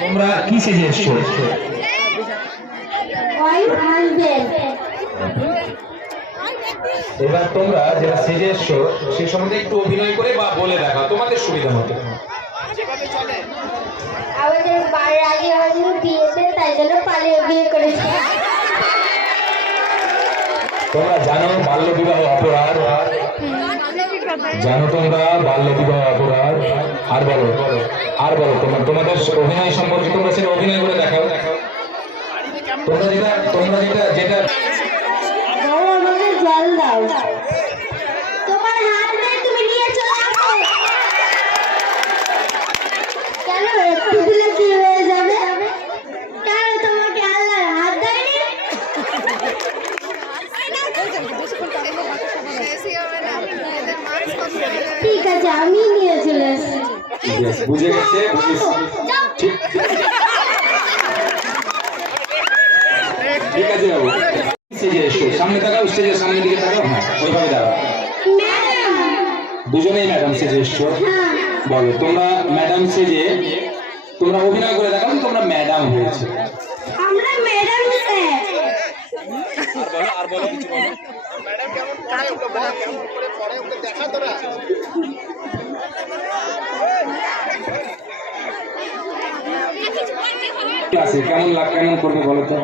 তোমরা কি সেজে এবার তোমরা যারা সেজে এসছো, সে সম্বন্ধে একটু অভিনয় করে বা বলে দেখাও, তোমাদের সুবিধা মতো। আমাদের বাড়ির আগে বিয়েতে তাই জন্য পালিয়ে বিয়ে করেছি। তোমরা জানো বাল্য বিবাহ অপরাধ? জানো তোমরা বাল্য বিবাহ অপরাধ? আর বলো আর বলো, তোমার তোমাদের অভিনয় সম্পর্কে তোমরা সেটা অভিনয় করে দেখাও। তোমরা যেটা যেটা বউ আমাকে জল দাও তোমার হাত নেই তুমি নিয়ে চলে আসো কেন একটু দিলে কি হয়ে যাবে কেন তোমাকে আল্লাহ হাত দেয়নি ঠিক আছে আমি নিয়ে চলে আসছি Yes, বুঝে গেছে ঠিক ঠিক আছে বাবু। স্টেজে এসো সামনে তাকাও স্টেজের সামনের দিকে তাকাও। হ্যাঁ ওইভাবে দাঁড়াও। দুজনেই ম্যাডাম সেজে এসছো। বলো তোমরা ম্যাডাম সেজে তোমরা অভিনয় করে দেখাও তোমরা ম্যাডাম হয়েছে। আমরা ম্যাডাম স্যার ঠিক আছে? কেমন লাগ কেমন করবে বলো তো?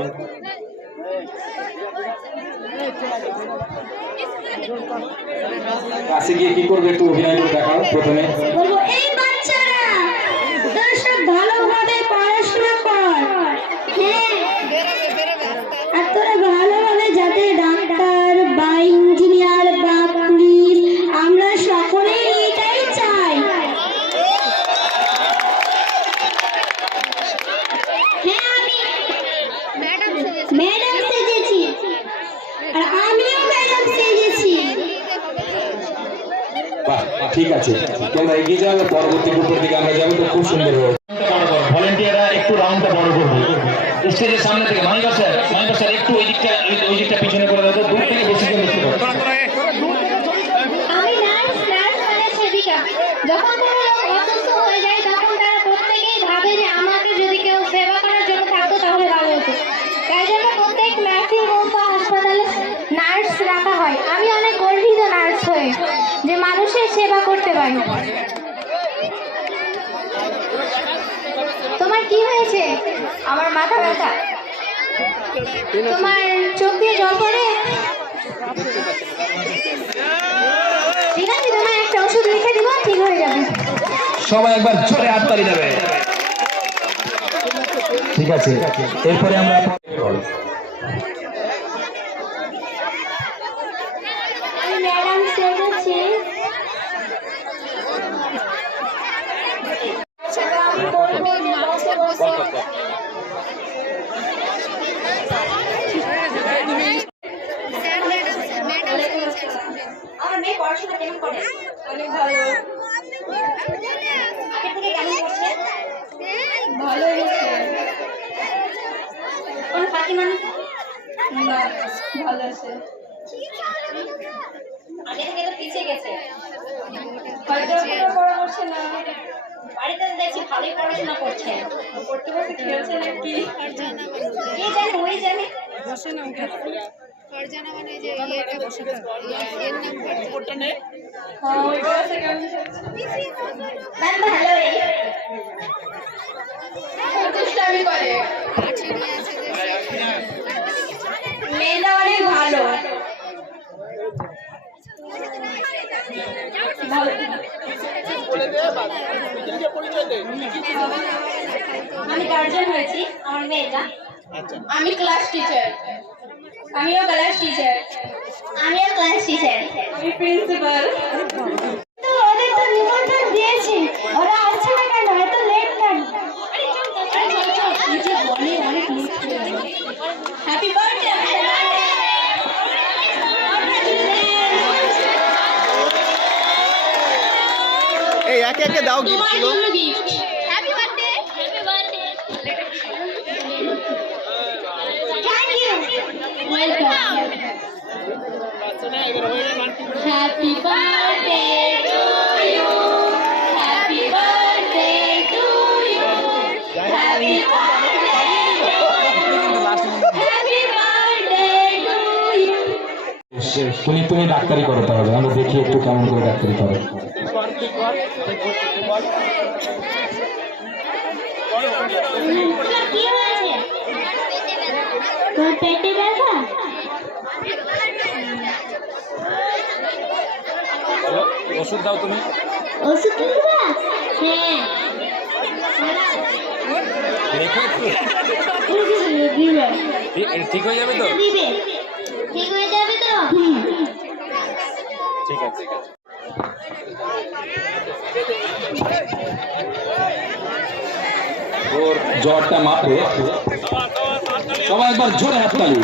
কাছে গিয়ে কি করবে একটু অভিনয় করে দেখাও প্রথমে। ঠিক আছে। তোমরা এগিয়ে যাও পরবর্তী গ্রুপের দিকে আমরা যাব, তো খুব সুন্দর হবে। ভলেন্টিয়াররা একটু রাউন্ডটা বড় করবে। স্টেজের সামনে থেকে মানিকা স্যার মানিকা স্যার, একটু ওই দিকটা, ওই- দিকটা পিছনে করে তোমার কি হয়েছে? আমার মাথা ব্যথা। তোমার চোখ দিয়ে জল পড়ে? ঠিক আছে তোমার একটা ওষুধ লিখে দিব, ঠিক হয়ে যাবে। সবাই একবার জোরে হাততালি দেবে। ঠিক আছে, এরপরে আমরা আমি ম্যাডাম সেজেছি আমার মেয়ে পড়াশোনা কেমন করে। অনেক ভালো। করছে ভালো কোন ফাতিমা না ভালো আছে। আগে থেকে তো পিছিয়ে গেছে। হয়তো কোনো না। বাড়িতে দেখছি ভালোই পড়াশোনা করছে। পড়তে পড়তে খেলছে নাকি? কে জানে ওই জানে। ফারজানা মানে যে ইয়েটা বসে এর নাম ফারজানা হ্যাঁ ওইটা আছে কেমন ম্যাম ভালো এই দুষ্টামি করে। আছে নিয়ে আছে যে মেয়েটা অনেক ভালো। ভালো। আমি গার্জেন হয়েছি আমার মেয়েটা। আমি ক্লাস টিচার আমিও ক্লাস টিচার আমিও ক্লাস টিচার আমি প্রিন্সিপাল তো ওদের তো নিমন্ত্রণ দিয়েছি। ওরা আসছে না কেন? এত লেট কেন? হ্যাপি বার্থডে এই একে একে দাও গিফটগুলো happy birthday happy birthday thank you welcome Happy birthday to you. Happy birthday to you. Happy you. তুমি ডাক্তারি করো তাহলে আমরা দেখি একটু কেমন করে ডাক্তারি করো তোর পেটে ব্যথা ওষুধ দাও তুমি। ওষুধ কিনবা হ্যাঁ। ঠিক হয়ে যাবে তো? ঠিক হয়ে যাবে তো? ঠিক আছে। ওর জ্বরটা মাপে। সবাই একবার জোরে হাততালি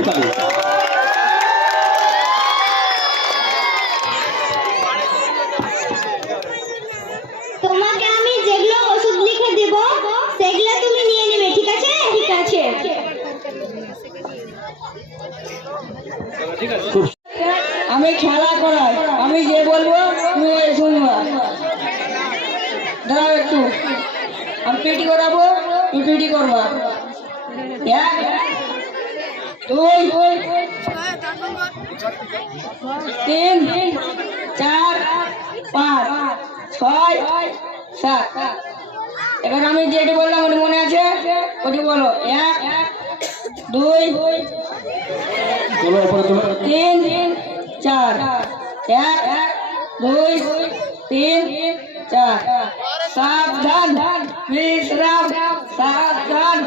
তোমাকে আমি যেগুলো ওষুধ লিখে দেব সেগুলো তুমি নিয়ে নেবে ঠিক আছে ঠিক আছে আমি খেলা করাই আমি যে বলব তুমি ওই শুনবা দাঁড়াও একটু আমি পিটি করাবো তুমি পিটি করবা। এক, দুই, তিন, চার, পাঁচ, ছয়, সাত। এবার আমি যেটি বললাম, ওটি মনে আছে? ওটি বলো। এক, দুই, তিন, চার। এক चार सात धन बीस राम सात धन